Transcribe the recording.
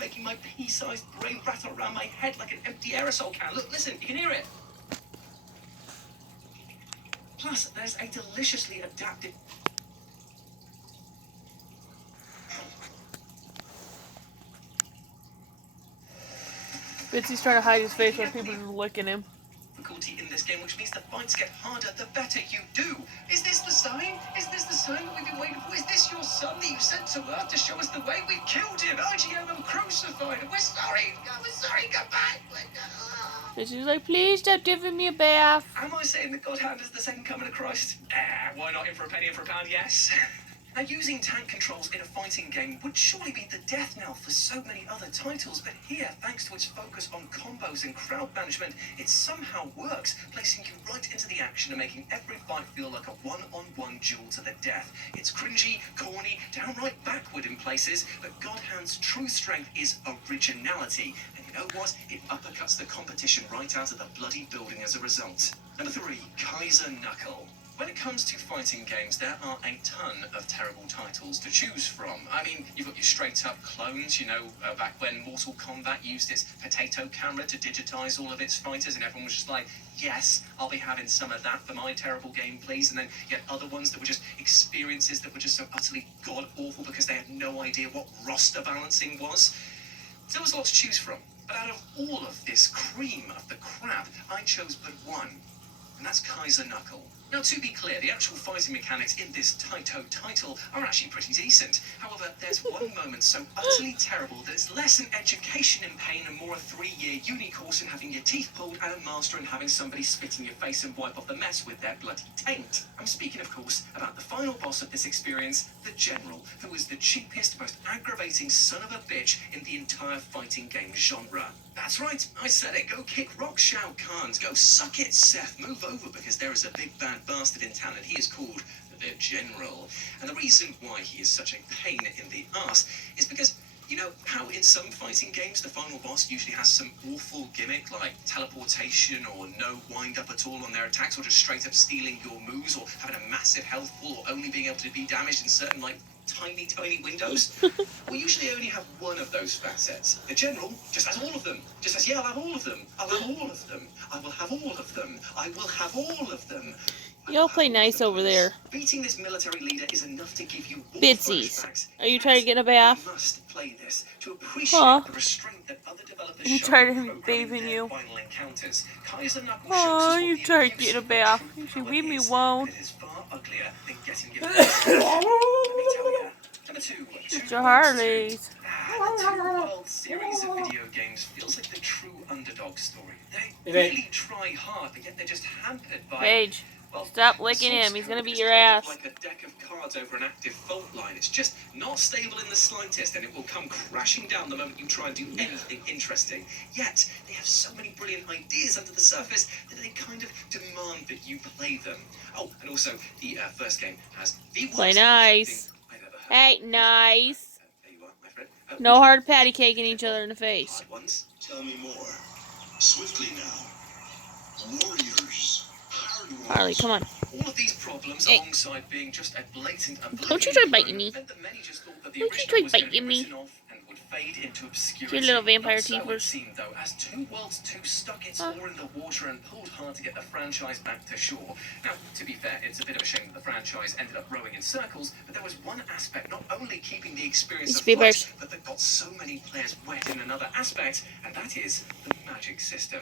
making my pea-sized brain rattle around my head like an empty aerosol can. Look, listen, you can hear it. Plus, there's a deliciously adapted... Bitsy's trying to hide his face while people are licking him. ...difficulty in this game, which means the fights get harder the better you do. Is this the sign? Is this the sign that we've been waiting for? Is this your son that you sent to Earth to show us the way? We killed him! IGM and crucified him! We're sorry! We're sorry! Come back! Bitsy's like, please stop giving me a bath. Am I saying that God Hand is the second coming of Christ? Why not in for a penny, in for a pound? Yes. Now, using tank controls in a fighting game would surely be the death knell for so many other titles, but here, thanks to its focus on combos and crowd management, it somehow works, placing you right into the action and making every fight feel like a one-on-one duel to the death. It's cringy, corny, downright backward in places, but God Hand's true strength is originality. And you know what? It uppercuts the competition right out of the bloody building as a result. Number 3, Kaiser Knuckle. When it comes to fighting games, there are a ton of terrible titles to choose from. I mean, you've got your straight-up clones, you know, back when Mortal Kombat used its potato camera to digitize all of its fighters, and everyone was just like, yes, I'll be having some of that for my terrible game, please. And then you had other ones that were just experiences that were just so utterly god-awful because they had no idea what roster balancing was. There was a lot to choose from. But out of all of this cream of the crap, I chose but one, and that's Kaiser Knuckle. Now, to be clear, the actual fighting mechanics in this Taito title are actually pretty decent. However, there's one moment so utterly terrible that it's less an education in pain and more a 3-year uni course in having your teeth pulled and a master in having somebody spit in your face and wipe off the mess with their bloody taint. I'm speaking, of course, about the final boss of this experience, the General, who is the cheapest, most aggravating son of a bitch in the entire fighting game genre. That's right, I said it. Go kick rock, Shao Kahn. Go suck it, Seth. Move over because there is a big bad bastard in town and he is called the General. And the reason why he is such a pain in the arse is because, you know how in some fighting games the final boss usually has some awful gimmick like teleportation or no wind up at all on their attacks, or just straight up stealing your moves, or having a massive health pool, or only being able to be damaged in certain like tiny windows? We usually only have one of those facets. The General just has all of them. Just says, yeah, I'll have all of them. I'll have all of them. I will have all of them. I will have all of them. Y'all play nice over there. Beating this military leader is enough to give you Bitsy's. Are you trying to get a bath? You must play this to appreciate the restraint that other developers I'm show tired in of bathing you. final encounters. Kaiser Knuckle Oh, shows us you what tried the getting a abuse bath. of You true should power leave me is, alone. and it is far uglier than getting your Let me tell you. Number 2, It's your Harleys. The 2 World series of video games feels like the true underdog story. They really try hard, but yet they're just hampered by... Paige, well, stop licking him. He's gonna beat your kind ass. of like a deck of cards over an active fault line. It's just not stable in the slightest, and it will come crashing down the moment you try and do anything interesting. Yet, they have so many brilliant ideas under the surface that they kind of demand that you play them. Oh, and also, the first game has the worst Play nice. I've ever heard. Hey, nice. There you are, my friend. No hard patty caking each other in the face. Hard ones. Tell me more. Swiftly now. Warriors. Harley, come on. All of these problems, Hey. alongside being just a blatant Don't you try biting me. meant that many just thought that the Don't you original try was going to be biting me. written off and would fade into obscurity. You little vampire Not so it teethers. seemed, though, as 2 Worlds 2 stuck its oar in the water and pulled hard to get the franchise back to shore. Now, to be fair, it's a bit of a shame that the franchise ended up rowing in circles, but there was one aspect not only keeping the experience afloat, but that got so many players wet in another aspect, and that is the magic system.